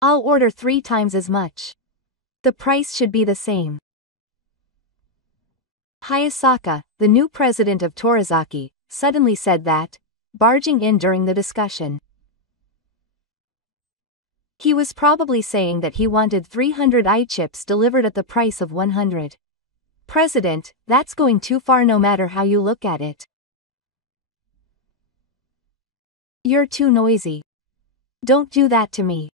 I'll order 3 times as much. The price should be the same. Hayasaka, the new president of Torazaki, suddenly said that, barging in during the discussion. He was probably saying that he wanted 300 i-chips delivered at the price of 100. President, that's going too far no matter how you look at it. You're too noisy. Don't do that to me.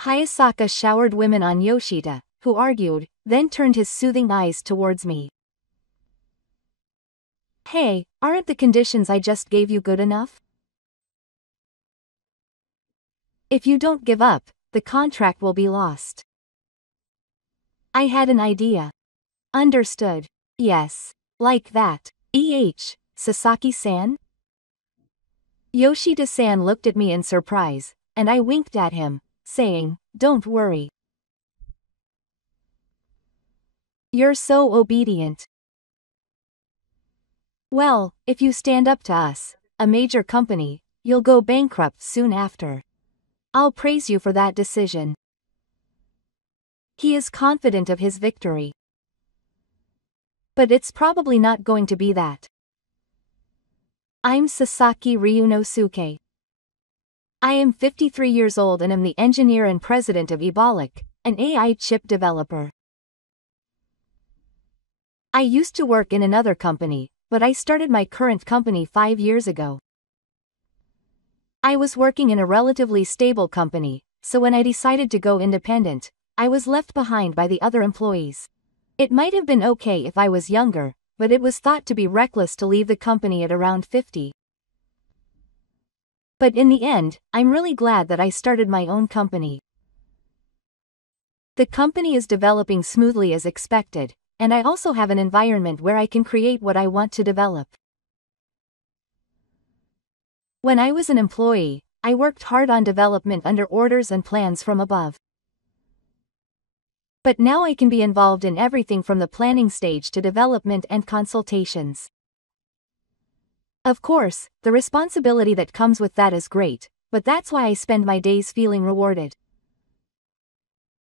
Hayasaka showered women on Yoshida, who argued, then turned his soothing eyes towards me. Hey, aren't the conditions I just gave you good enough? If you don't give up, the contract will be lost. I had an idea. Understood. Yes. Like that. Sasaki-san? Yoshida-san looked at me in surprise, and I winked at him, saying, don't worry. You're so obedient. Well, if you stand up to us, a major company, you'll go bankrupt soon after. I'll praise you for that decision. He is confident of his victory. But it's probably not going to be that. I'm Sasaki Ryunosuke. I am 53 years old and am the engineer and president of Ebolic, an AI chip developer. I used to work in another company, but I started my current company 5 years ago. I was working in a relatively stable company, so when I decided to go independent, I was left behind by the other employees. It might have been okay if I was younger, but it was thought to be reckless to leave the company at around 50. But in the end, I'm really glad that I started my own company. The company is developing smoothly as expected, and I also have an environment where I can create what I want to develop. When I was an employee, I worked hard on development under orders and plans from above. But now I can be involved in everything from the planning stage to development and consultations. Of course, the responsibility that comes with that is great, but that's why I spend my days feeling rewarded.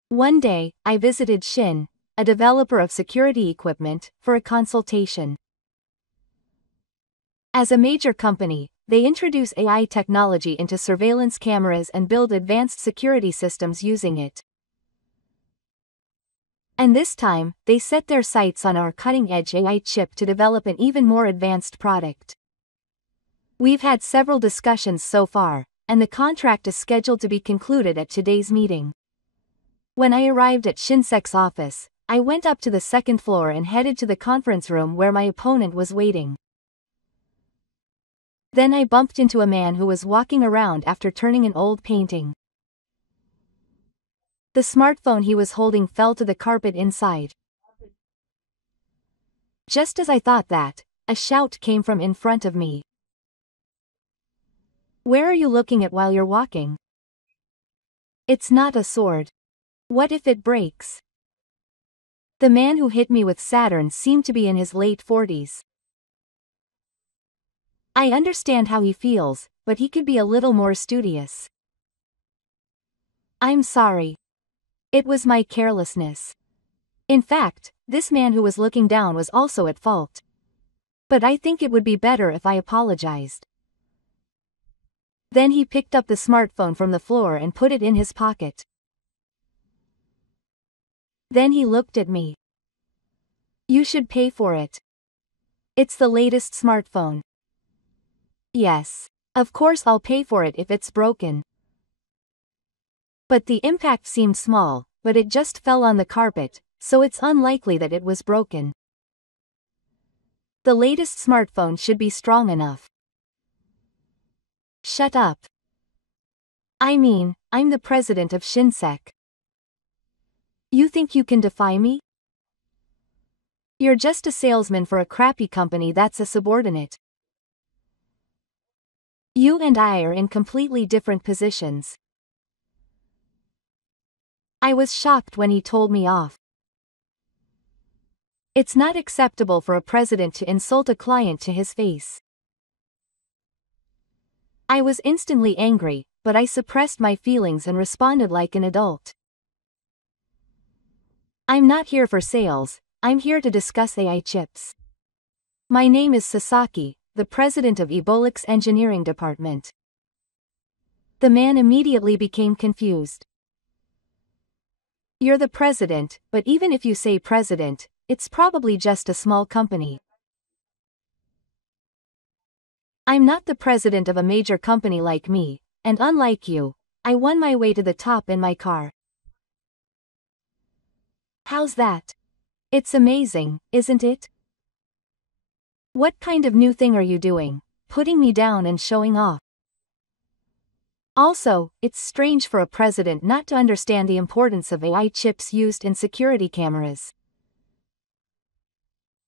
One day, I visited Shin, a developer of security equipment, for a consultation. As a major company, they introduce AI technology into surveillance cameras and build advanced security systems using it. And this time, they set their sights on our cutting-edge AI chip to develop an even more advanced product. We've had several discussions so far, and the contract is scheduled to be concluded at today's meeting. When I arrived at Shinsek's office, I went up to the second floor and headed to the conference room where my opponent was waiting. Then I bumped into a man who was walking around after turning an old painting. The smartphone he was holding fell to the carpet inside. Just as I thought that, a shout came from in front of me. Where are you looking at while you're walking? It's not a sword. What if it breaks? The man who hit me with Saturn seemed to be in his late 40s. I understand how he feels, but he could be a little more studious. I'm sorry. It was my carelessness. In fact, this man who was looking down was also at fault. But I think it would be better if I apologized. Then he picked up the smartphone from the floor and put it in his pocket. Then he looked at me. You should pay for it. It's the latest smartphone. Yes. Of course I'll pay for it if it's broken. But the impact seemed small, but it just fell on the carpet, so it's unlikely that it was broken. The latest smartphone should be strong enough. Shut up. I mean, I'm the president of Shinsek. You think you can defy me? You're just a salesman for a crappy company that's a subordinate. You and I are in completely different positions. I was shocked when he told me off. It's not acceptable for a president to insult a client to his face. I was instantly angry, but I suppressed my feelings and responded like an adult. I'm not here for sales, I'm here to discuss AI chips. My name is Sasaki, the president of Ebolix's engineering department. The man immediately became confused. You're the president, but even if you say president, it's probably just a small company. I'm not the president of a major company like me, and unlike you, I won my way to the top in my car. How's that? It's amazing, isn't it? What kind of new thing are you doing, putting me down and showing off? Also, it's strange for a president not to understand the importance of AI chips used in security cameras.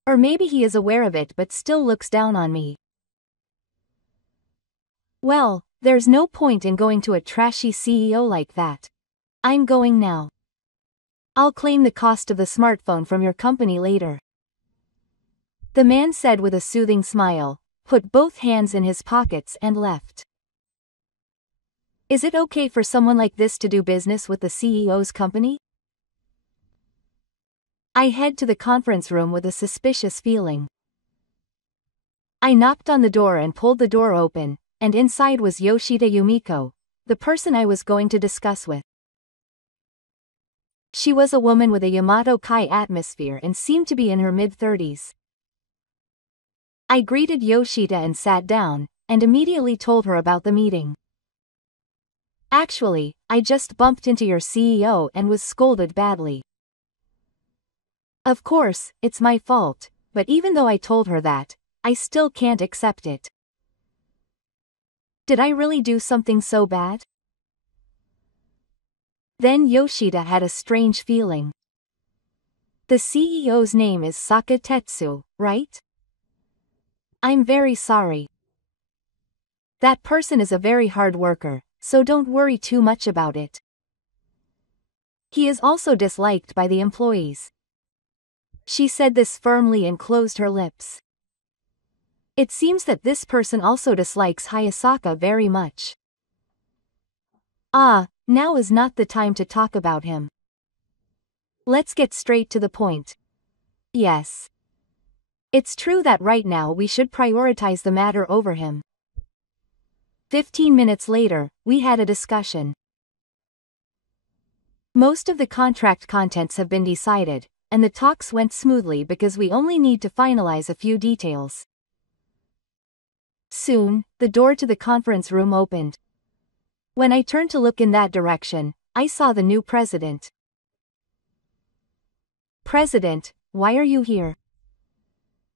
Or maybe he is aware of it but still looks down on me. Well, there's no point in going to a trashy CEO like that. I'm going now. I'll claim the cost of the smartphone from your company later. The man said with a soothing smile, put both hands in his pockets and left. Is it okay for someone like this to do business with the CEO's company? I head to the conference room with a suspicious feeling. I knocked on the door and pulled the door open, and inside was Yoshida Yumiko, the person I was going to discuss with. She was a woman with a Yamato Kai atmosphere and seemed to be in her mid-30s. I greeted Yoshida and sat down, and immediately told her about the meeting. Actually, I just bumped into your CEO and was scolded badly. Of course, it's my fault, but even though I told her that, I still can't accept it. Did I really do something so bad? Then Yoshida had a strange feeling. The CEO's name is Sakatetsu, right? I'm very sorry. That person is a very hard worker, so don't worry too much about it. He is also disliked by the employees. She said this firmly and closed her lips. It seems that this person also dislikes Hayasaka very much. Now is not the time to talk about him. Let's get straight to the point. Yes. It's true that right now we should prioritize the matter over him. 15 minutes later, we had a discussion. Most of the contract contents have been decided, and the talks went smoothly because we only need to finalize a few details. Soon, the door to the conference room opened. When I turned to look in that direction, I saw the new president. President, why are you here?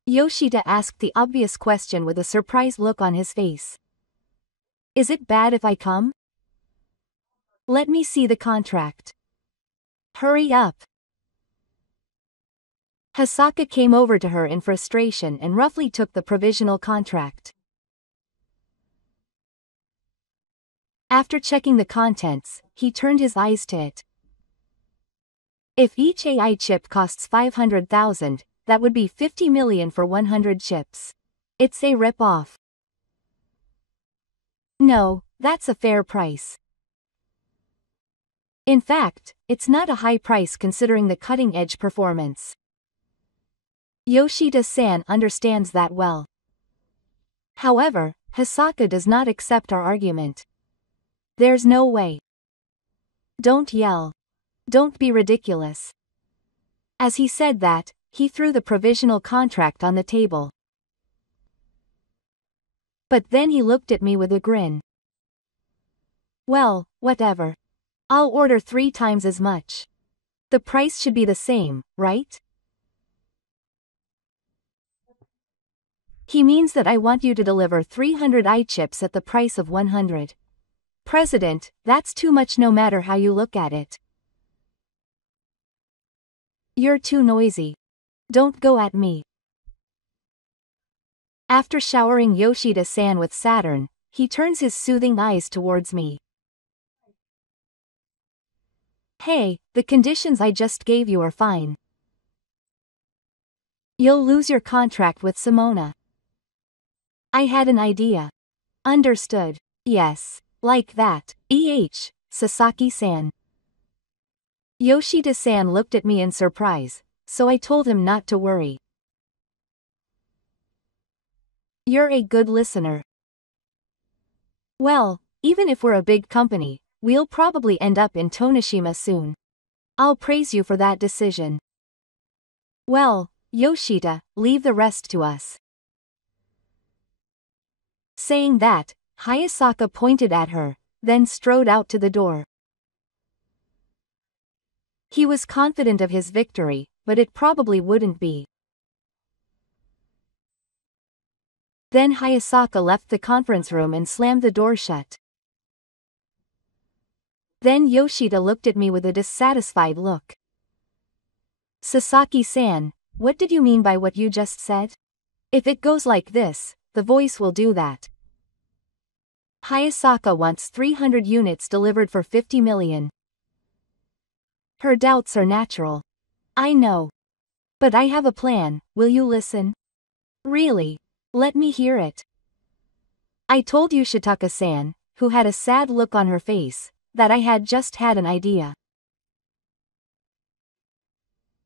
Yoshida asked the obvious question with a surprised look on his face. Is it bad if I come? Let me see the contract. Hurry up. Hasaka came over to her in frustration and roughly took the provisional contract. After checking the contents, he turned his eyes to it. If each AI chip costs 500,000, that would be 50 million for 100 chips. It's a rip-off. No, that's a fair price. In fact, it's not a high price considering the cutting-edge performance. Yoshida-san understands that well. However, Hasaka does not accept our argument. There's no way. Don't yell. Don't be ridiculous. As he said that, he threw the provisional contract on the table. But then he looked at me with a grin. Well, whatever. I'll order 3 times as much. The price should be the same, right? He means that I want you to deliver 300 iChips at the price of 100. President, that's too much no matter how you look at it. You're too noisy. Don't go at me. After showering Yoshida-san with Saturn, he turns his soothing eyes towards me. Hey, the conditions I just gave you are fine. You'll lose your contract with Simona. I had an idea. Understood. Yes. Like that, Sasaki-san. Yoshida-san looked at me in surprise, so I told him not to worry. You're a good listener. Well, even if we're a big company, we'll probably end up in Tonishima soon. I'll praise you for that decision. Well, Yoshida, leave the rest to us. Saying that, Hayasaka pointed at her, then strode out to the door. He was confident of his victory, but it probably wouldn't be. Then Hayasaka left the conference room and slammed the door shut. Then Yoshida looked at me with a dissatisfied look. Sasaki-san, what did you mean by what you just said? If it goes like this, the voice will do that. Hayasaka wants 300 units delivered for 50 million. Her doubts are natural. I know. But I have a plan, will you listen? Really? Let me hear it. I told you Shitaka-san, who had a sad look on her face, that I had just had an idea.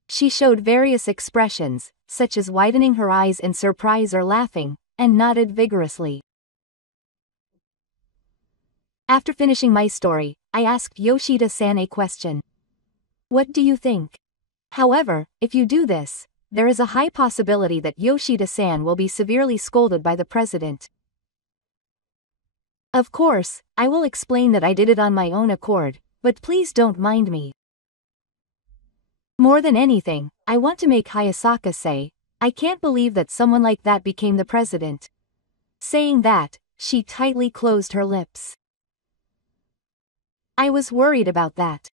She showed various expressions, such as widening her eyes in surprise or laughing, and nodded vigorously. After finishing my story, I asked Yoshida-san a question. What do you think? However, if you do this, there is a high possibility that Yoshida-san will be severely scolded by the president. Of course, I will explain that I did it on my own accord, but please don't mind me. More than anything, I want to make Hayasaka say, I can't believe that someone like that became the president. Saying that, she tightly closed her lips. I was worried about that.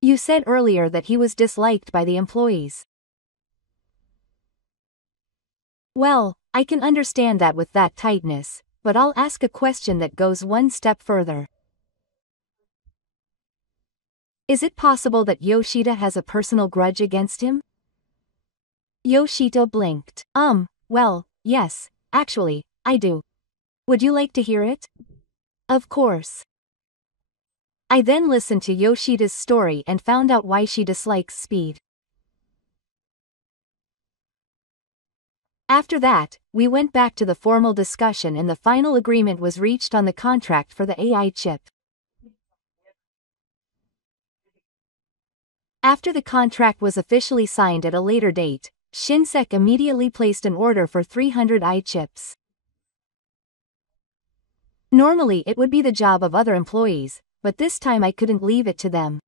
You said earlier that he was disliked by the employees. Well, I can understand that with that tightness, but I'll ask a question that goes one step further. Is it possible that Yoshida has a personal grudge against him? Yoshida blinked. Well, yes, actually, I do. Would you like to hear it? Of course. I then listened to Yoshida's story and found out why she dislikes speed. After that, we went back to the formal discussion and the final agreement was reached on the contract for the AI chip. After the contract was officially signed at a later date, Shinsek immediately placed an order for 300 AI chips. Normally it would be the job of other employees, but this time I couldn't leave it to them.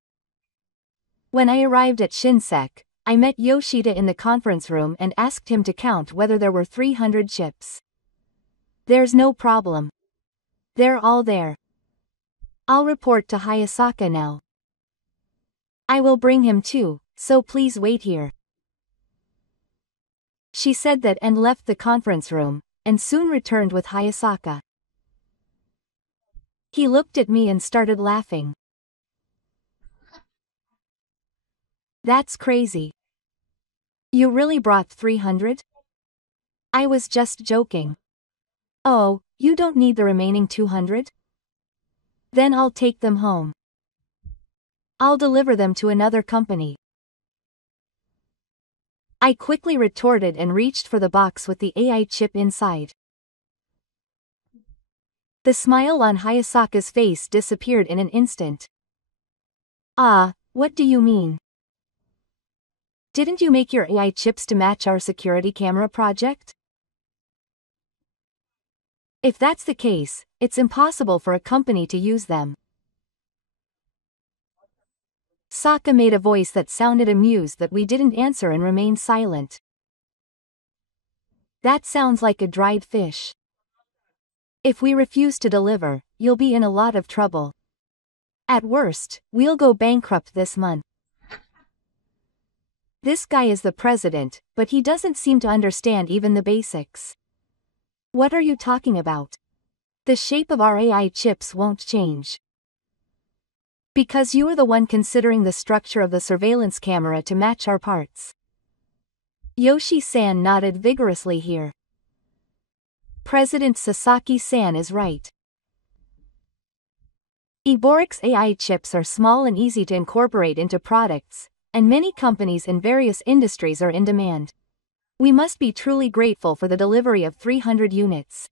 When I arrived at Shinsek, I met Yoshida in the conference room and asked him to count whether there were 300 chips. There's no problem. They're all there. I'll report to Hayasaka now. I will bring him too, so please wait here. She said that and left the conference room, and soon returned with Hayasaka. He looked at me and started laughing. That's crazy. You really brought 300? I was just joking. Oh, you don't need the remaining 200? Then I'll take them home. I'll deliver them to another company. I quickly retorted and reached for the box with the AI chip inside. The smile on Hayasaka's face disappeared in an instant. What do you mean? Didn't you make your AI chips to match our security camera project? If that's the case, it's impossible for a company to use them. Saka made a voice that sounded amused that we didn't answer and remained silent. That sounds like a dried fish. If we refuse to deliver, you'll be in a lot of trouble. At worst, we'll go bankrupt this month. This guy is the president, but he doesn't seem to understand even the basics. What are you talking about? The shape of our AI chips won't change. Because you are the one considering the structure of the surveillance camera to match our parts. Yoshi-san nodded vigorously here. President Sasaki-san is right. Eboric's AI chips are small and easy to incorporate into products, and many companies in various industries are in demand. We must be truly grateful for the delivery of 300 units.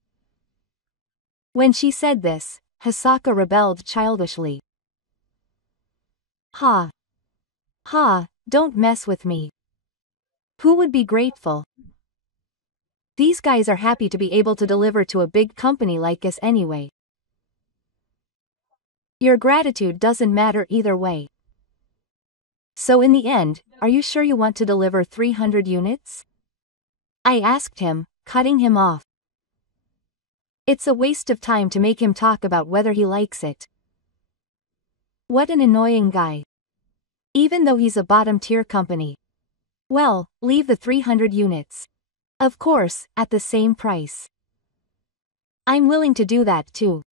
When she said this, Hisaka rebelled childishly. Ha! Ha! Don't mess with me. Who would be grateful? These guys are happy to be able to deliver to a big company like us anyway. Your gratitude doesn't matter either way. So in the end, are you sure you want to deliver 300 units? I asked him, cutting him off. It's a waste of time to make him talk about whether he likes it. What an annoying guy. Even though he's a bottom-tier company. Well, leave the 300 units. Of course, at the same price. I'm willing to do that too.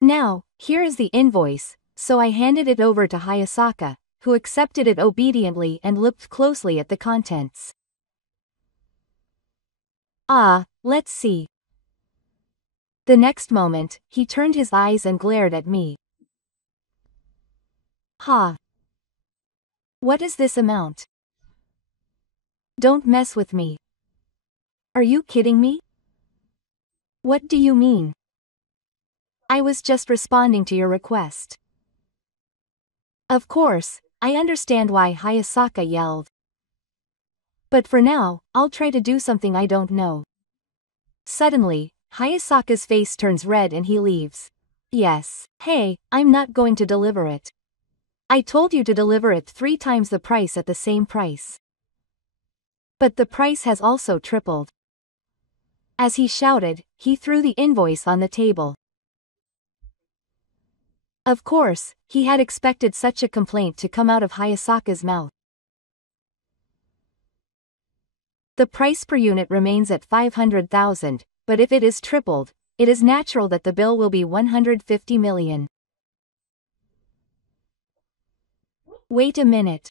Now, here is the invoice, so I handed it over to Hayasaka, who accepted it obediently and looked closely at the contents. Let's see. The next moment, he turned his eyes and glared at me. Ha! What is this amount? Don't mess with me. Are you kidding me? What do you mean? I was just responding to your request. Of course, I understand why Hayasaka yelled. But for now, I'll try to do something I don't know. Suddenly, Hayasaka's face turns red and he leaves. Yes. Hey, I'm not going to deliver it. I told you to deliver it 3 times the price at the same price. But the price has also tripled. As he shouted, he threw the invoice on the table. Of course, he had expected such a complaint to come out of Hayasaka's mouth. The price per unit remains at 500,000, but if it is tripled, it is natural that the bill will be 150 million. Wait a minute.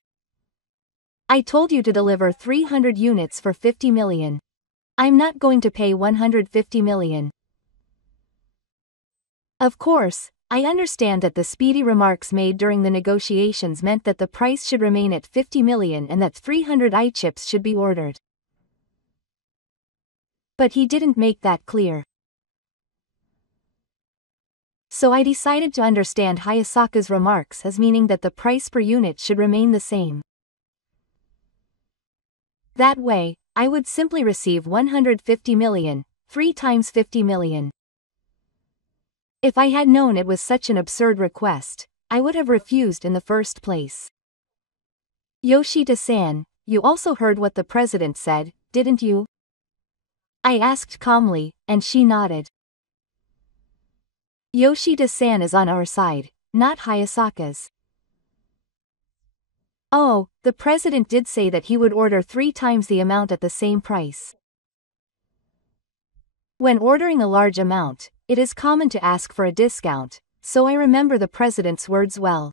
I told you to deliver 300 units for 50 million. I'm not going to pay 150 million. Of course, I understand that the speedy remarks made during the negotiations meant that the price should remain at 50 million and that 300 iChips should be ordered. But he didn't make that clear. So I decided to understand Hayasaka's remarks as meaning that the price per unit should remain the same. That way, I would simply receive 150 million, 3 times 50 million. If I had known it was such an absurd request, I would have refused in the first place. Yoshida-san, you also heard what the president said, didn't you? I asked calmly, and she nodded. Yoshida-san is on our side, not Hayasaka's. Oh, the president did say that he would order 3 times the amount at the same price. When ordering a large amount, it is common to ask for a discount, so I remember the president's words well.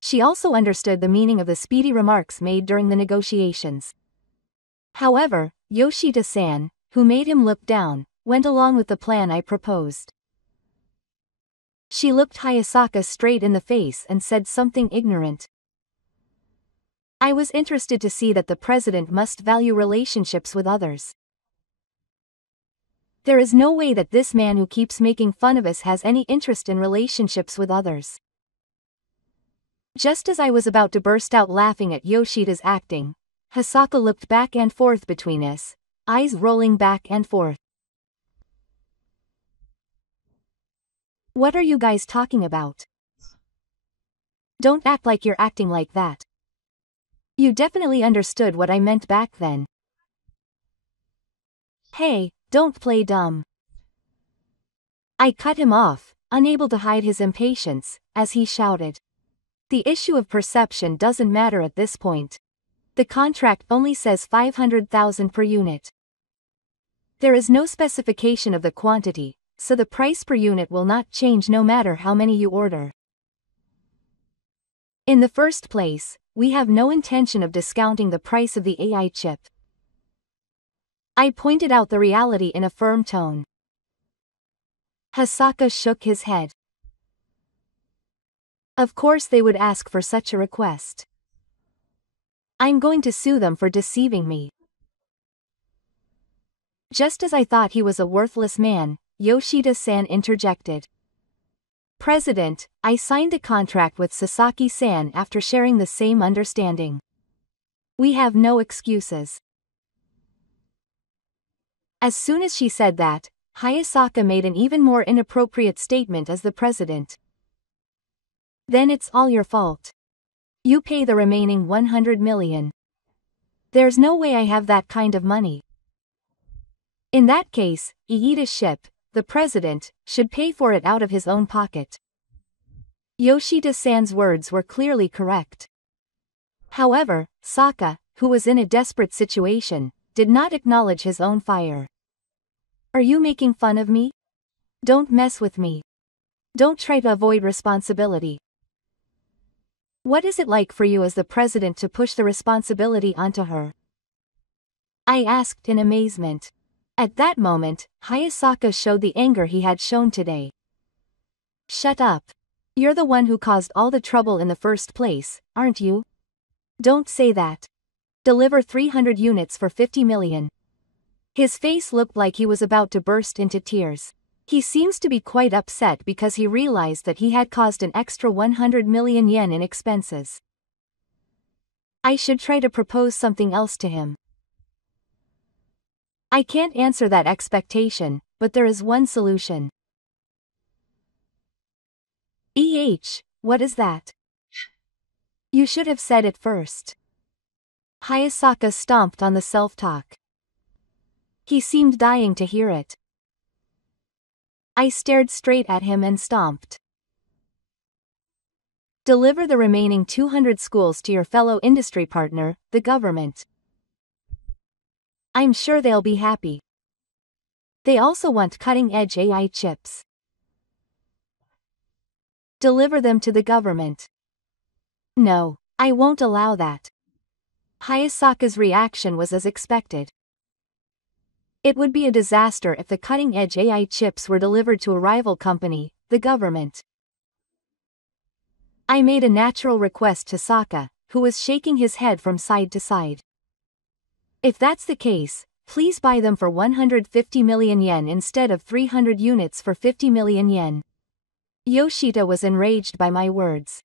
She also understood the meaning of the speedy remarks made during the negotiations. However, Yoshida-san, who made him look down, went along with the plan I proposed. She looked Hayasaka straight in the face and said something ignorant. I was interested to see that the president must value relationships with others. There is no way that this man who keeps making fun of us has any interest in relationships with others. Just as I was about to burst out laughing at Yoshida's acting, Hisaka looked back and forth between us, eyes rolling back and forth. What are you guys talking about? Don't act like you're acting like that. You definitely understood what I meant back then. Hey, don't play dumb. I cut him off, unable to hide his impatience, as he shouted. The issue of perception doesn't matter at this point. The contract only says 500,000 per unit. There is no specification of the quantity, so the price per unit will not change no matter how many you order. In the first place, we have no intention of discounting the price of the AI chip. I pointed out the reality in a firm tone. Hisaka shook his head. Of course they would ask for such a request. I'm going to sue them for deceiving me. Just as I thought he was a worthless man, Yoshida-san interjected. President, I signed a contract with Sasaki-san after sharing the same understanding. We have no excuses. As soon as she said that, Hayasaka made an even more inappropriate statement as the president. Then it's all your fault. You pay the remaining 100 million. There's no way I have that kind of money. In that case, Iida's ship, the president, should pay for it out of his own pocket. Yoshida-san's words were clearly correct. However, Saka, who was in a desperate situation, did not acknowledge his own fire. Are you making fun of me? Don't mess with me. Don't try to avoid responsibility. What is it like for you as the president to push the responsibility onto her? I asked in amazement. At that moment, Hayasaka showed the anger he had shown today. Shut up. You're the one who caused all the trouble in the first place, aren't you? Don't say that. Deliver 300 units for 50 million. His face looked like he was about to burst into tears. He seems to be quite upset because he realized that he had caused an extra 100 million yen in expenses. I should try to propose something else to him. I can't answer that expectation, but there is one solution. What is that? You should have said it first. Hayasaka stomped on the self-talk. He seemed dying to hear it. I stared straight at him and stomped. Deliver the remaining 200 schools to your fellow industry partner, the government. I'm sure they'll be happy. They also want cutting-edge AI chips. Deliver them to the government. No, I won't allow that. Hayasaka's reaction was as expected. It would be a disaster if the cutting-edge AI chips were delivered to a rival company, the government. I made a natural request to Saka, who was shaking his head from side to side. If that's the case, please buy them for 150 million yen instead of 300 units for 50 million yen. Yoshida was enraged by my words.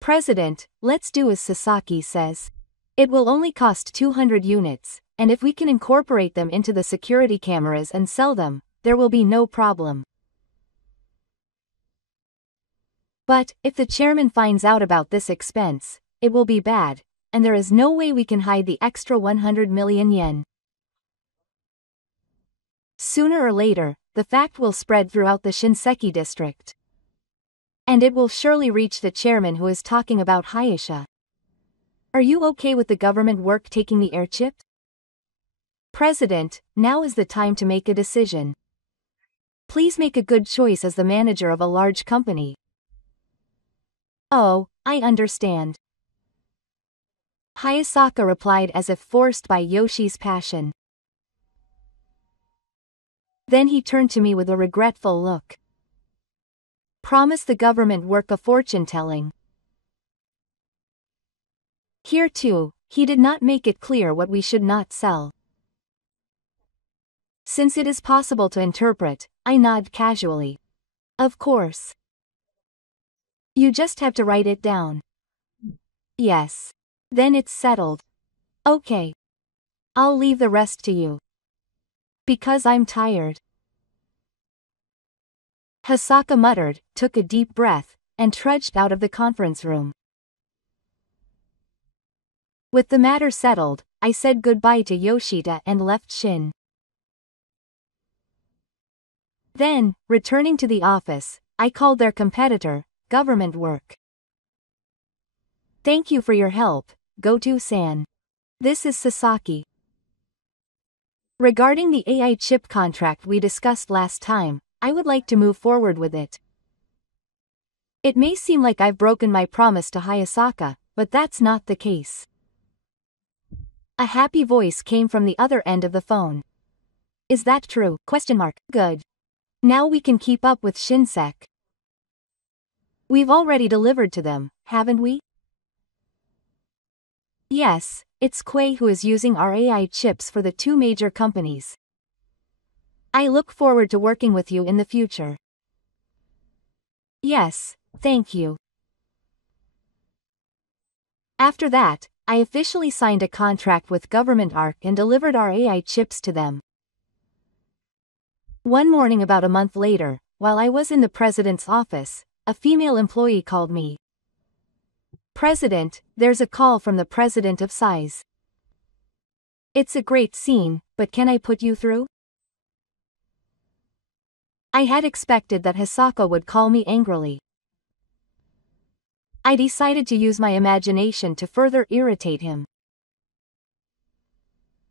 President, let's do as Sasaki says. It will only cost 200 units, and if we can incorporate them into the security cameras and sell them, there will be no problem. But, if the chairman finds out about this expense, it will be bad, and there is no way we can hide the extra 100 million yen. Sooner or later, the fact will spread throughout the Shinseki district. And it will surely reach the chairman who is talking about Hayasha. Are you okay with the government work taking the airchip? President, now is the time to make a decision. Please make a good choice as the manager of a large company. Oh, I understand. Hayasaka replied as if forced by Yoshi's passion. Then he turned to me with a regretful look. Promise the government work a fortune-telling. Here too, he did not make it clear what we should not sell. Since it is possible to interpret, I nod casually. Of course. You just have to write it down. Yes. Then it's settled. Okay. I'll leave the rest to you. Because I'm tired. Hisaka muttered, took a deep breath, and trudged out of the conference room. With the matter settled, I said goodbye to Yoshida and left Shin. Then, returning to the office, I called their competitor, Government Work. Thank you for your help, Goto-san. This is Sasaki. Regarding the AI chip contract we discussed last time, I would like to move forward with it. It may seem like I've broken my promise to Hayasaka, but that's not the case. A happy voice came from the other end of the phone. Is that true? Good. Now we can keep up with Shinsek. We've already delivered to them, haven't we? Yes, it's Quay who is using our AI chips for the two major companies. I look forward to working with you in the future. Yes, thank you. After that, I officially signed a contract with Government Arc and delivered our AI chips to them. One morning about a month later, while I was in the president's office, a female employee called me. President, there's a call from the president of SAIS. It's a great scene, but can I put you through? I had expected that Hisaka would call me angrily. I decided to use my imagination to further irritate him.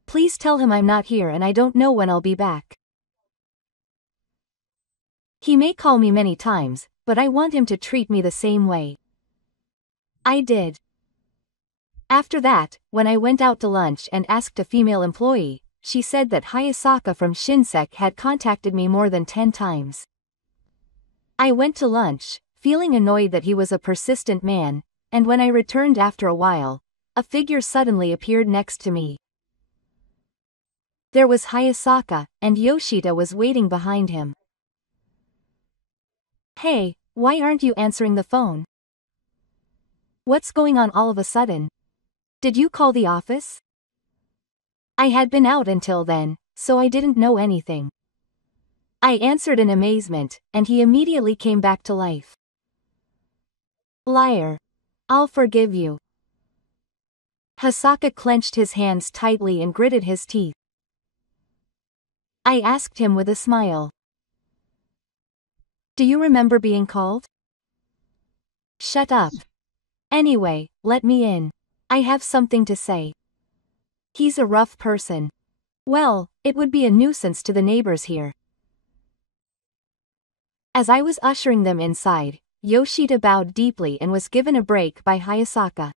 Please tell him I'm not here and I don't know when I'll be back. He may call me many times, but I want him to treat me the same way. I did. After that, when I went out to lunch and asked a female employee, she said that Hayasaka from Shinsek had contacted me more than 10 times. I went to lunch, feeling annoyed that he was a persistent man, and when I returned after a while, a figure suddenly appeared next to me. There was Hayasaka, and Yoshida was waiting behind him. Hey, why aren't you answering the phone? What's going on all of a sudden? Did you call the office? I had been out until then, so I didn't know anything. I answered in amazement, and he immediately came back to life. Liar. I'll forgive you. Hisaka clenched his hands tightly and gritted his teeth. I asked him with a smile. Do you remember being called? Shut up. Anyway, let me in. I have something to say. He's a rough person. Well, it would be a nuisance to the neighbors here. As I was ushering them inside, Yoshida bowed deeply and was given a break by Hayasaka.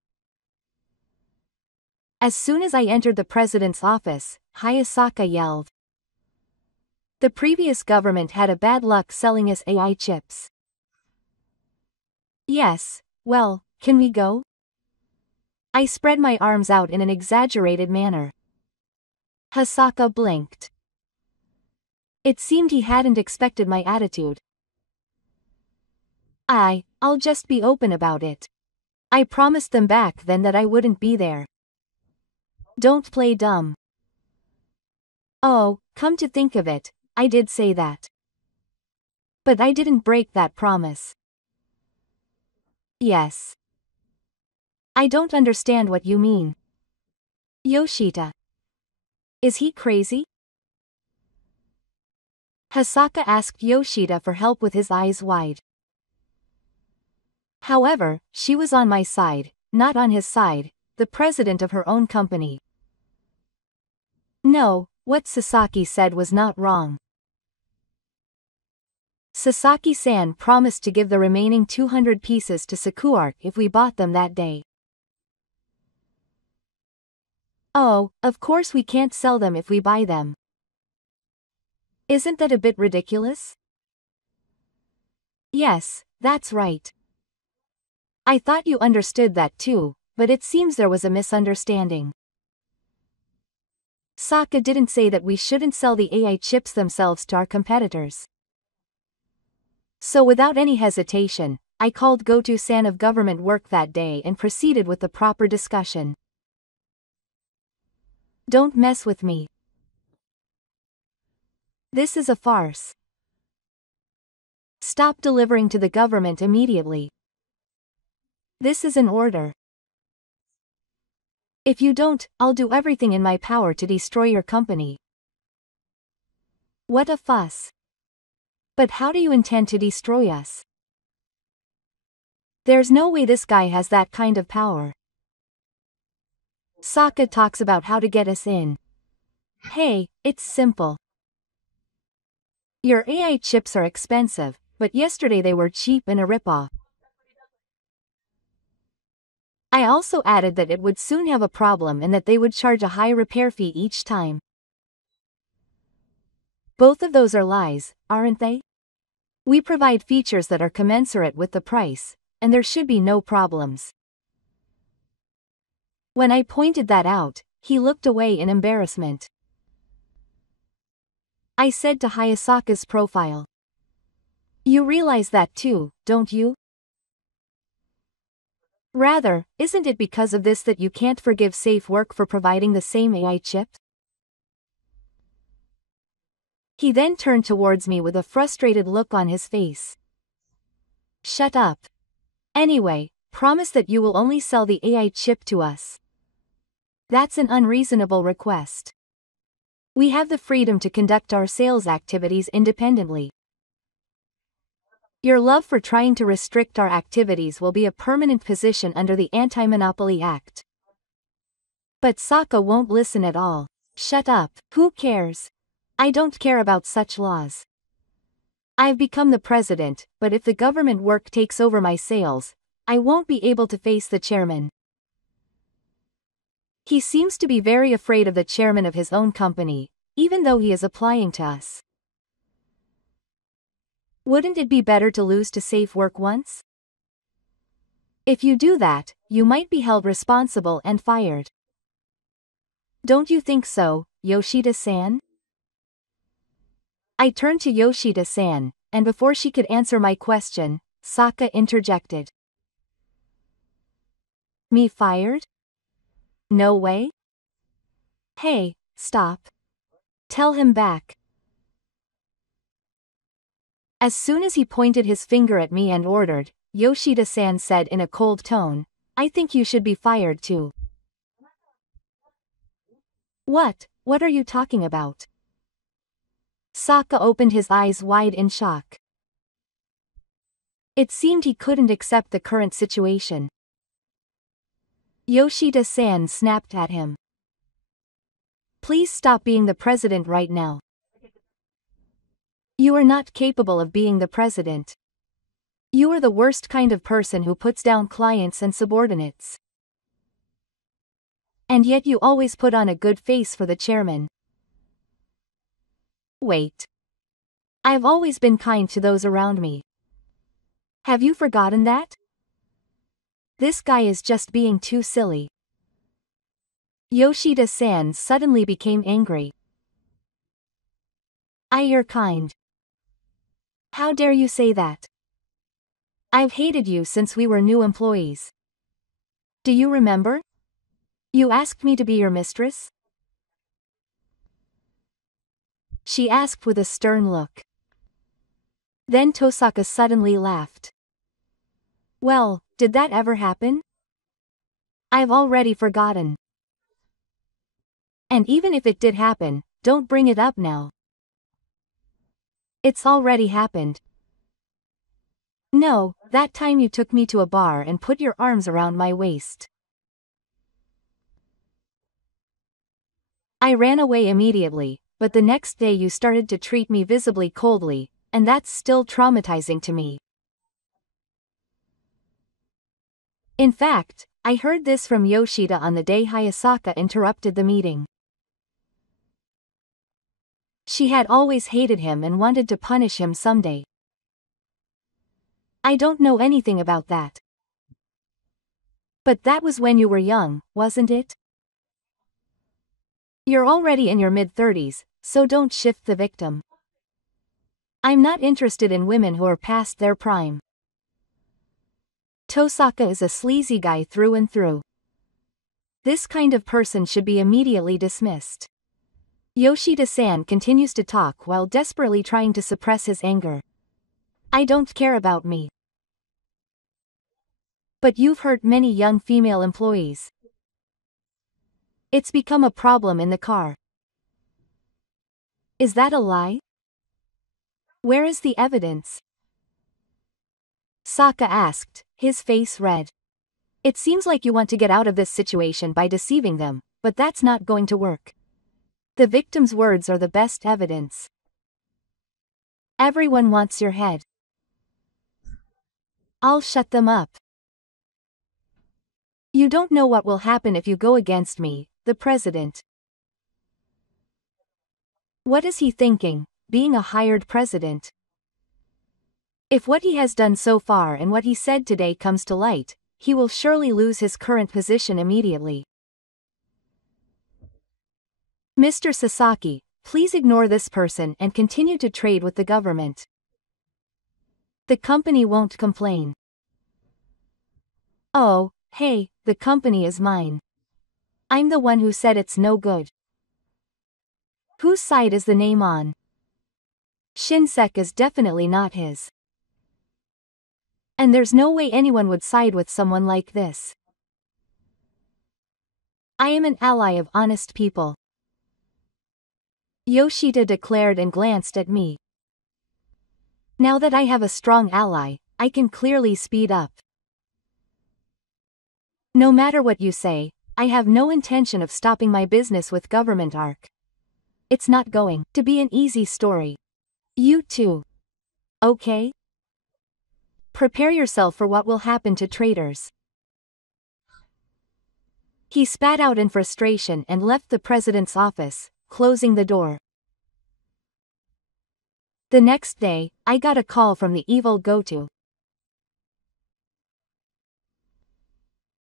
As soon as I entered the president's office, Hayasaka yelled. The previous government had a bad luck selling us AI chips. Yes, well, can we go? I spread my arms out in an exaggerated manner. Hisaka blinked. It seemed he hadn't expected my attitude. I'll just be open about it. I promised them back then that I wouldn't be there. Don't play dumb. Oh, come to think of it, I did say that. But I didn't break that promise. Yes. I don't understand what you mean. Yoshida. Is he crazy? Hisaka asked Yoshida for help with his eyes wide. However, she was on my side, not on his side, the president of her own company. No, what Sasaki said was not wrong. Sasaki-san promised to give the remaining 200 pieces to Sakuark if we bought them that day. Oh, of course we can't sell them if we buy them. Isn't that a bit ridiculous? Yes, that's right. I thought you understood that too, but it seems there was a misunderstanding. Saka didn't say that we shouldn't sell the AI chips themselves to our competitors. So without any hesitation, I called Goto-san of government work that day and proceeded with the proper discussion. Don't mess with me. This is a farce. Stop delivering to the government immediately. This is an order. If you don't, I'll do everything in my power to destroy your company. What a fuss. But how do you intend to destroy us? There's no way this guy has that kind of power. Saka talks about how to get us in. Hey, it's simple. Your AI chips are expensive, but yesterday they were cheap and a ripoff. I also added that it would soon have a problem and that they would charge a high repair fee each time. Both of those are lies, aren't they? We provide features that are commensurate with the price, and there should be no problems. When I pointed that out, he looked away in embarrassment. I said to Hayasaka's profile. You realize that too, don't you? Rather, isn't it because of this that you can't forgive Safe Work for providing the same AI chip? He then turned towards me with a frustrated look on his face. Shut up. Anyway, promise that you will only sell the AI chip to us. That's an unreasonable request. We have the freedom to conduct our sales activities independently. Your love for trying to restrict our activities will be a permanent position under the Anti-Monopoly Act. But Saka won't listen at all. Shut up, who cares? I don't care about such laws. I've become the president, but if the government work takes over my sales, I won't be able to face the chairman. He seems to be very afraid of the chairman of his own company, even though he is applying to us. Wouldn't it be better to lose to Safe Work once? If you do that, you might be held responsible and fired. Don't you think so, Yoshida-san? I turned to Yoshida-san, and before she could answer my question, Saka interjected. Me fired? No way? Hey, stop. Tell him back. As soon as he pointed his finger at me and ordered, Yoshida-san said in a cold tone, I think you should be fired too. What are you talking about? Saka opened his eyes wide in shock. It seemed he couldn't accept the current situation. Yoshida-san snapped at him. Please stop being the president right now. You are not capable of being the president. You are the worst kind of person who puts down clients and subordinates. And yet you always put on a good face for the chairman. Wait. I've always been kind to those around me. Have you forgotten that? This guy is just being too silly. Yoshida-san suddenly became angry. You're kind. How dare you say that? I've hated you since we were new employees. Do you remember? You asked me to be your mistress? She asked with a stern look. Then Tosaka suddenly laughed. Well, did that ever happen? I've already forgotten. And even if it did happen, don't bring it up now. It's already happened. No, that time you took me to a bar and put your arms around my waist. I ran away immediately, but the next day you started to treat me visibly coldly, and that's still traumatizing to me. In fact, I heard this from Yoshida on the day Hayasaka interrupted the meeting. She had always hated him and wanted to punish him someday. I don't know anything about that. But that was when you were young, wasn't it? You're already in your mid-30s, so don't shift the victim. I'm not interested in women who are past their prime. Tosaka is a sleazy guy through and through. This kind of person should be immediately dismissed. Yoshida-san continues to talk while desperately trying to suppress his anger. I don't care about me. But you've hurt many young female employees. It's become a problem in the car. Is that a lie? Where is the evidence? Saka asked, his face red. It seems like you want to get out of this situation by deceiving them, but that's not going to work. The victim's words are the best evidence. Everyone wants your head. I'll shut them up. You don't know what will happen if you go against me, the president. What is he thinking? being a hired president. If what he has done so far and what he said today comes to light, he will surely lose his current position immediately. Mr. Sasaki, please ignore this person and continue to trade with the government. The company won't complain. Oh, hey, the company is mine. I'm the one who said it's no good. Whose side is the name on? Shinsek is definitely not his. And there's no way anyone would side with someone like this. I am an ally of honest people, Yoshida declared and glanced at me. Now that I have a strong ally, I can clearly speed up. No matter what you say, I have no intention of stopping my business with government arc. It's not going to be an easy story. You too. Okay? Prepare yourself for what will happen to traders. He spat out in frustration and left the president's office, closing the door. The next day, I got a call from the evil Goto.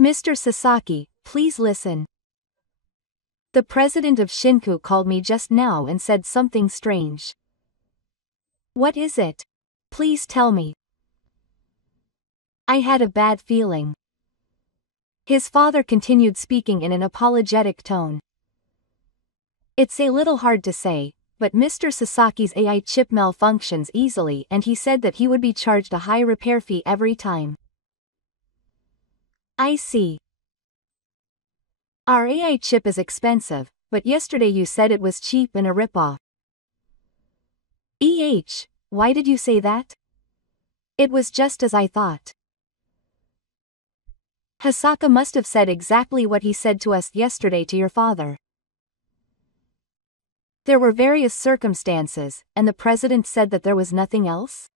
Mr. Sasaki, please listen. The president of Shinku called me just now and said something strange. What is it? Please tell me. I had a bad feeling. His father continued speaking in an apologetic tone. It's a little hard to say, but Mr. Sasaki's AI chip malfunctions easily and he said that he would be charged a high repair fee every time. I see. Our AI chip is expensive, but yesterday you said it was cheap and a ripoff. Why did you say that? It was just as I thought. Hasaka must have said exactly what he said to us yesterday to your father. There were various circumstances, and the president said that there was nothing else?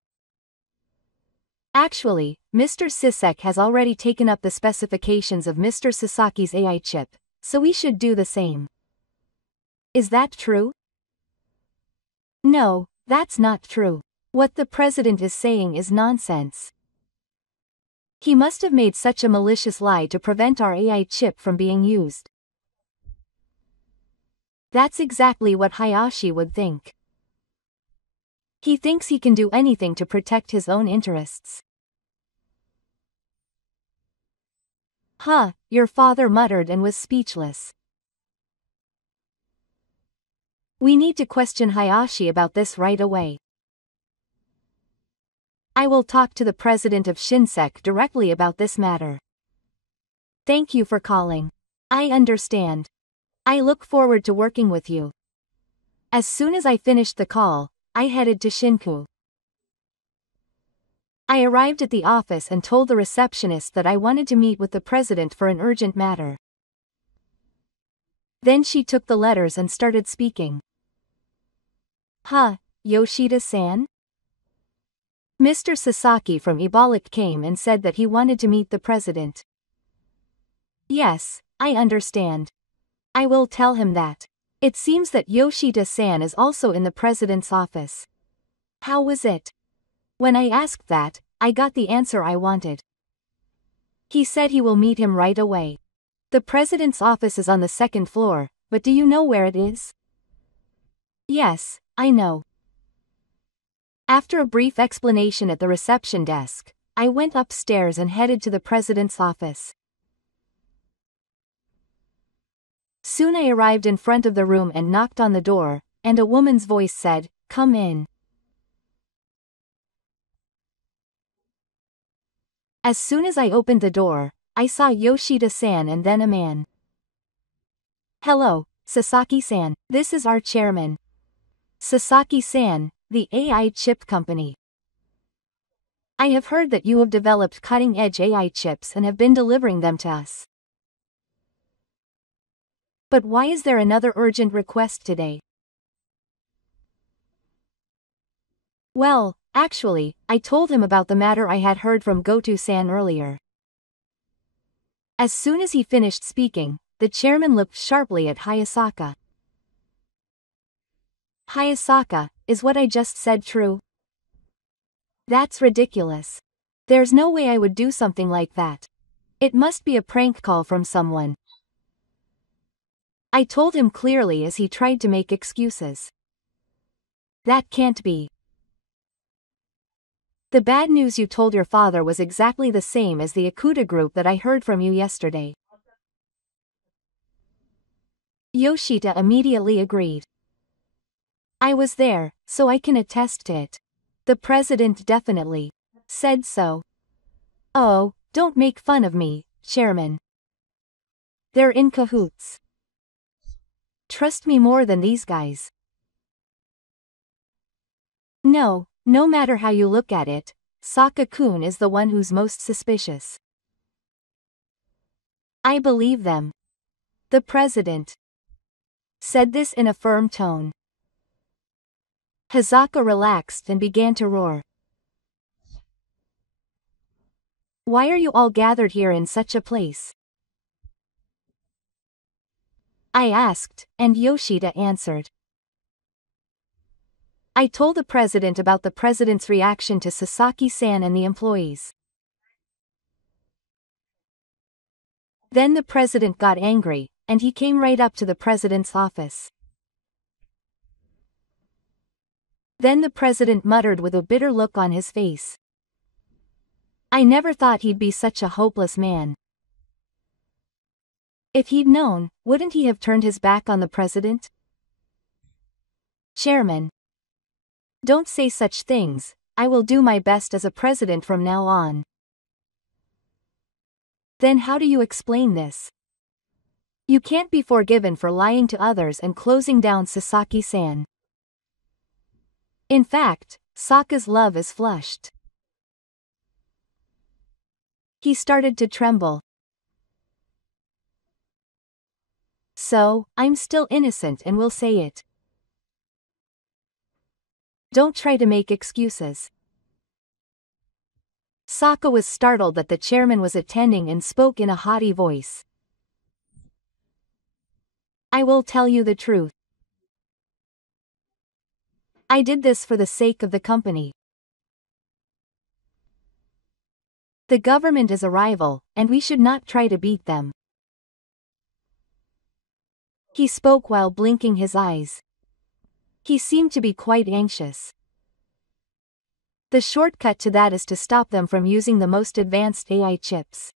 Actually, Mr. Sisek has already taken up the specifications of Mr. Sasaki's AI chip, so we should do the same. Is that true? No, that's not true. What the president is saying is nonsense. He must have made such a malicious lie to prevent our AI chip from being used. That's exactly what Hayashi would think. He thinks he can do anything to protect his own interests. Your father muttered and was speechless. We need to question Hayashi about this right away. I will talk to the president of Shinsek directly about this matter. Thank you for calling. I understand. I look forward to working with you. As soon as I finished the call, I headed to Shinku. I arrived at the office and told the receptionist that I wanted to meet with the president for an urgent matter. Then she took the letters and started speaking. Yoshida-san? Mr. Sasaki from Ibalik came and said that he wanted to meet the president. Yes, I understand. I will tell him that. It seems that Yoshida-san is also in the president's office. How was it? When I asked that, I got the answer I wanted. He said he will meet him right away. The president's office is on the second floor, but do you know where it is? Yes, I know. After a brief explanation at the reception desk, I went upstairs and headed to the president's office. Soon I arrived in front of the room and knocked on the door, and a woman's voice said, "Come in." As soon as I opened the door, I saw Yoshida-san and then a man. Hello, Sasaki-san, this is our chairman. Sasaki-san, the AI chip company. I have heard that you have developed cutting-edge AI chips and have been delivering them to us. But why is there another urgent request today? Well, actually, I told him about the matter I had heard from Goto-san earlier. As soon as he finished speaking, the chairman looked sharply at Hayasaka. Hayasaka, is what I just said true? That's ridiculous. There's no way I would do something like that. It must be a prank call from someone. I told him clearly as he tried to make excuses. That can't be. The bad news you told your father was exactly the same as the Akuta group that I heard from you yesterday. Yoshida immediately agreed. I was there, so I can attest to it. The president definitely said so. Oh, don't make fun of me, Chairman. They're in cahoots. Trust me more than these guys. No matter how you look at it, Saka-kun is the one who's most suspicious. I believe them. The president said this in a firm tone. Hazaka relaxed and began to roar. Why are you all gathered here in such a place? I asked, and Yoshida answered. I told the president about the president's reaction to Sasaki-san and the employees. Then the president got angry, and he came right up to the president's office. Then the president muttered with a bitter look on his face. I never thought he'd be such a hopeless man. If he'd known, wouldn't he have turned his back on the president? Chairman. Don't say such things, I will do my best as a president from now on. Then how do you explain this? You can't be forgiven for lying to others and closing down Sasaki-san. In fact, Saka's love is flushed. He started to tremble. So, I'm still innocent and will say it. Don't try to make excuses. Saka was startled that the chairman was attending and spoke in a haughty voice. I will tell you the truth. I did this for the sake of the company. The government is a rival, and we should not try to beat them. He spoke while blinking his eyes. He seemed to be quite anxious. The shortcut to that is to stop them from using the most advanced AI chips.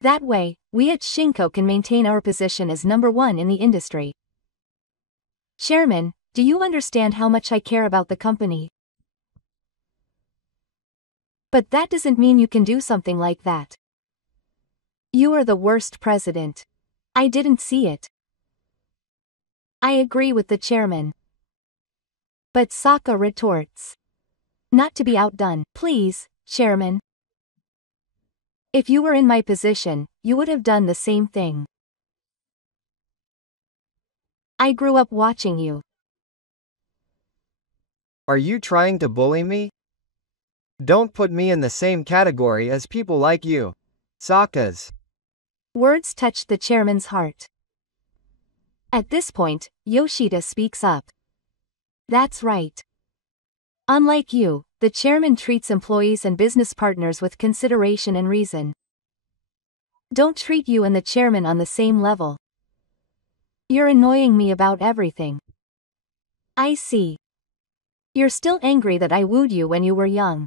That way, we at Shinko can maintain our position as number one in the industry. Chairman, do you understand how much I care about the company? But that doesn't mean you can do something like that. You are the worst president. I didn't see it. I agree with the chairman. But Saka retorts. Not to be outdone, please, chairman. If you were in my position, you would have done the same thing. I grew up watching you. Are you trying to bully me? Don't put me in the same category as people like you. Saka's words touched the chairman's heart. At this point, Yoshida speaks up. That's right. Unlike you, the chairman treats employees and business partners with consideration and reason. Don't treat you and the chairman on the same level. You're annoying me about everything. I see. You're still angry that I wooed you when you were young.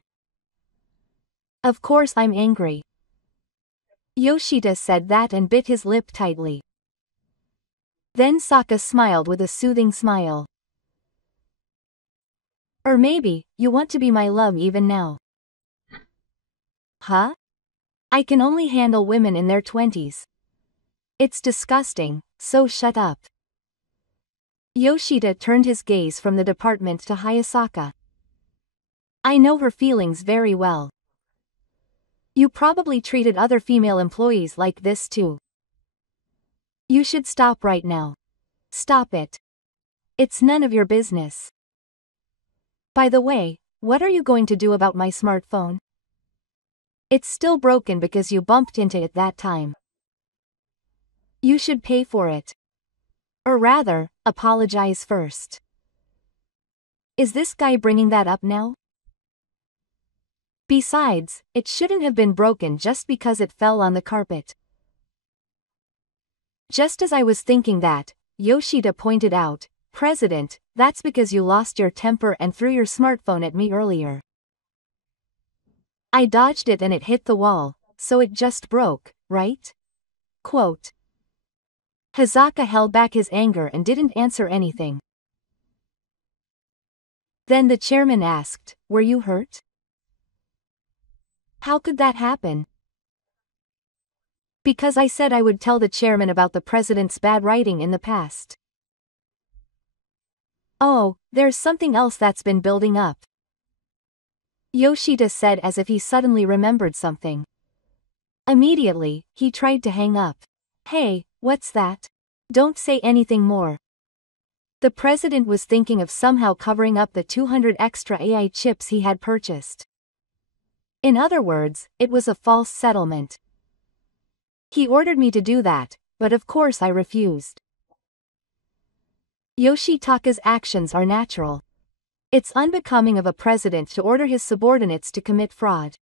Of course I'm angry. Yoshida said that and bit his lip tightly. Then Saka smiled with a soothing smile. Or maybe, you want to be my love even now. Huh? I can only handle women in their 20s. It's disgusting, so shut up. Yoshida turned his gaze from the department to Hayasaka. I know her feelings very well. You probably treated other female employees like this too. You should stop right now. Stop it. It's none of your business. By the way, what are you going to do about my smartphone? It's still broken because you bumped into it that time. You should pay for it. Or rather, apologize first. Is this guy bringing that up now? Besides, it shouldn't have been broken just because it fell on the carpet. Just as I was thinking that, Yoshida pointed out, President, that's because you lost your temper and threw your smartphone at me earlier. I dodged it and it hit the wall, so it just broke, right? Quote. Hazaka held back his anger and didn't answer anything. Then the chairman asked, were you hurt? How could that happen? Because I said I would tell the chairman about the president's bad writing in the past. Oh, there's something else that's been building up. Yoshida said as if he suddenly remembered something. Immediately, he tried to hang up. Hey, what's that? Don't say anything more. The president was thinking of somehow covering up the 200 extra AI chips he had purchased. In other words, it was a false settlement. He ordered me to do that, but of course I refused. Yoshitaka's actions are natural. It's unbecoming of a president to order his subordinates to commit fraud.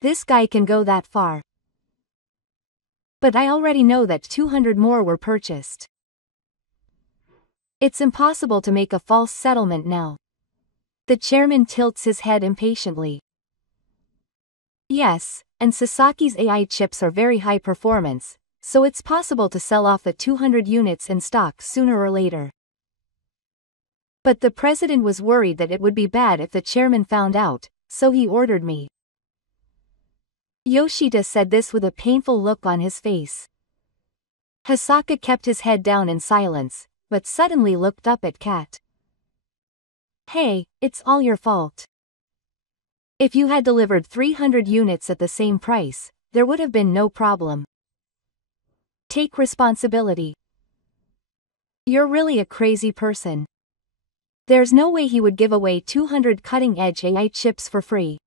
This guy can go that far. But I already know that 200 more were purchased. It's impossible to make a false settlement now. The chairman tilts his head impatiently. Yes, and Sasaki's AI chips are very high performance, so it's possible to sell off the 200 units in stock sooner or later. But the president was worried that it would be bad if the chairman found out, so he ordered me. Yoshida said this with a painful look on his face. Hasaka kept his head down in silence, but suddenly looked up at Kat. Hey, it's all your fault. If you had delivered 300 units at the same price, there would have been no problem. Take responsibility. You're really a crazy person. There's no way he would give away 200 cutting-edge AI chips for free.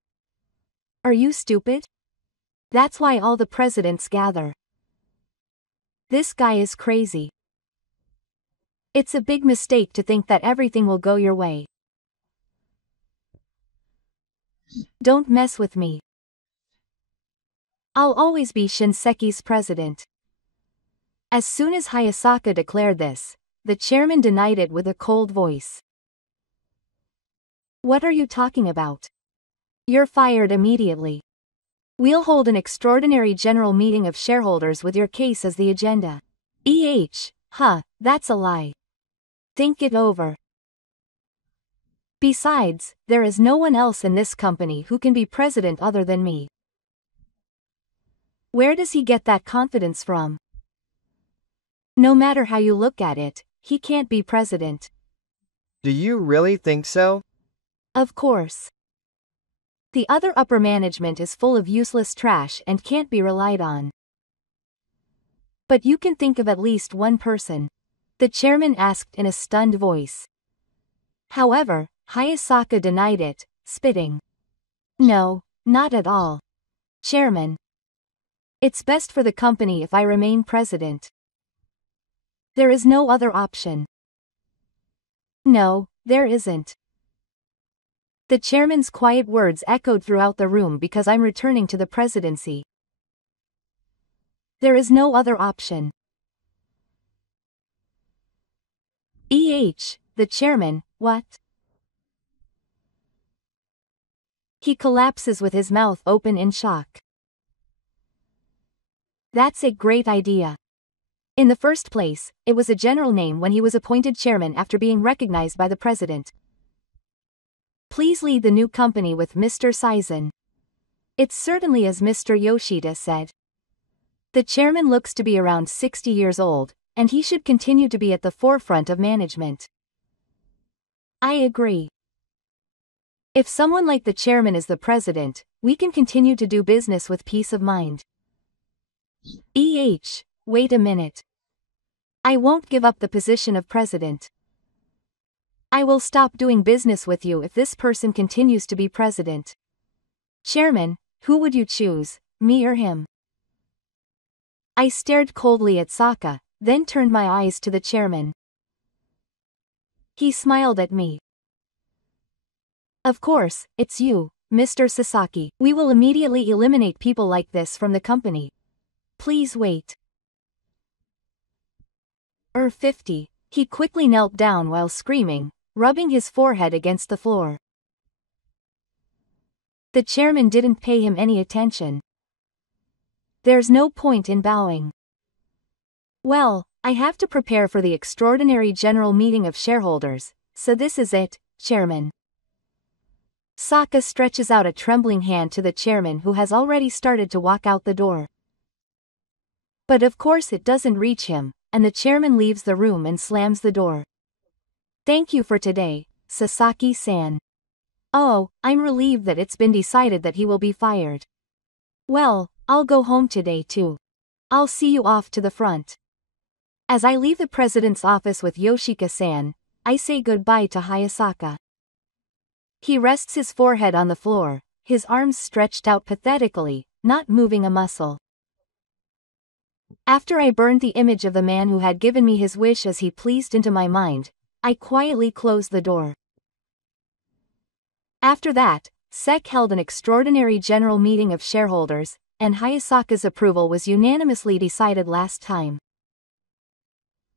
Are you stupid? That's why all the presidents gather. This guy is crazy. It's a big mistake to think that everything will go your way. Don't mess with me. I'll always be Shinseki's president. As soon as Hayasaka declared this, the chairman denied it with a cold voice. What are you talking about? You're fired immediately. We'll hold an extraordinary general meeting of shareholders with your case as the agenda. That's a lie. Think it over. Besides, there is no one else in this company who can be president other than me. Where does he get that confidence from? No matter how you look at it, he can't be president. Do you really think so? Of course. The other upper management is full of useless trash and can't be relied on. But you can think of at least one person. The chairman asked in a stunned voice. However, Hayasaka denied it, spitting. No, not at all. Chairman. It's best for the company if I remain president. There is no other option. No, there isn't. The chairman's quiet words echoed throughout the room because I'm returning to the presidency. There is no other option. The chairman, what? He collapses with his mouth open in shock. That's a great idea. In the first place, it was a general name when he was appointed chairman after being recognized by the president. Please lead the new company with Mr. Saizen. It's certainly as Mr. Yoshida said. The chairman looks to be around 60 years old, and he should continue to be at the forefront of management. I agree. If someone like the chairman is the president, we can continue to do business with peace of mind. Wait a minute. I won't give up the position of president. I will stop doing business with you if this person continues to be president. Chairman, who would you choose, me or him? I stared coldly at Saka, then turned my eyes to the chairman. He smiled at me. Of course, it's you, Mr. Sasaki. We will immediately eliminate people like this from the company. Please wait. 50. He quickly knelt down while screaming, rubbing his forehead against the floor. The chairman didn't pay him any attention. There's no point in bowing. Well, I have to prepare for the extraordinary general meeting of shareholders, so this is it, Chairman. Saka stretches out a trembling hand to the chairman who has already started to walk out the door. But of course it doesn't reach him, and the chairman leaves the room and slams the door. Thank you for today, Sasaki-san. Oh, I'm relieved that it's been decided that he will be fired. Well, I'll go home today too. I'll see you off to the front. As I leave the president's office with Yoshika-san, I say goodbye to Hayasaka. He rests his forehead on the floor, his arms stretched out pathetically, not moving a muscle. After I burned the image of the man who had given me his wish as he pleased into my mind, I quietly closed the door. After that, SEC held an extraordinary general meeting of shareholders, and Hayasaka's approval was unanimously decided last time.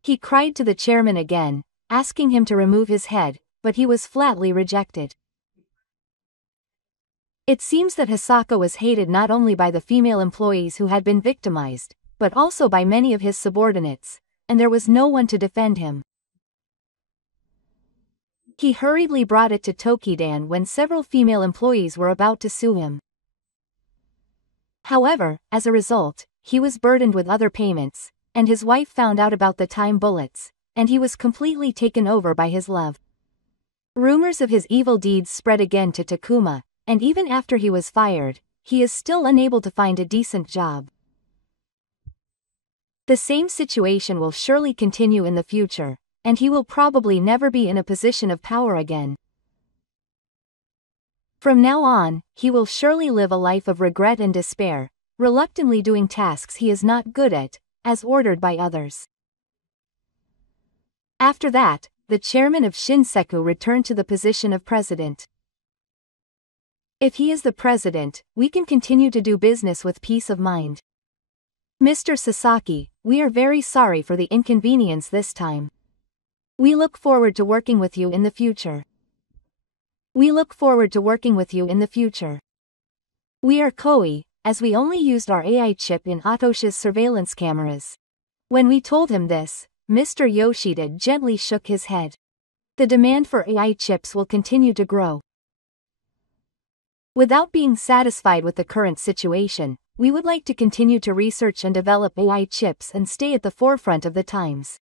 He cried to the chairman again, asking him to remove his head, but he was flatly rejected. It seems that Hisaka was hated not only by the female employees who had been victimized, but also by many of his subordinates, and there was no one to defend him. He hurriedly brought it to Tokidan when several female employees were about to sue him. However, as a result, he was burdened with other payments, and his wife found out about the time bullets, and he was completely taken over by his love. Rumors of his evil deeds spread again to Takuma, and even after he was fired, he is still unable to find a decent job. The same situation will surely continue in the future, and he will probably never be in a position of power again. From now on, he will surely live a life of regret and despair, reluctantly doing tasks he is not good at, as ordered by others. After that, the chairman of Shinseku returned to the position of president. If he is the president, we can continue to do business with peace of mind. Mr. Sasaki, we are very sorry for the inconvenience this time. We look forward to working with you in the future. We look forward to working with you in the future. We are Koi, as we only used our AI chip in Atosha's surveillance cameras. When we told him this, Mr. Yoshida gently shook his head. The demand for AI chips will continue to grow. Without being satisfied with the current situation, we would like to continue to research and develop AI chips and stay at the forefront of the times.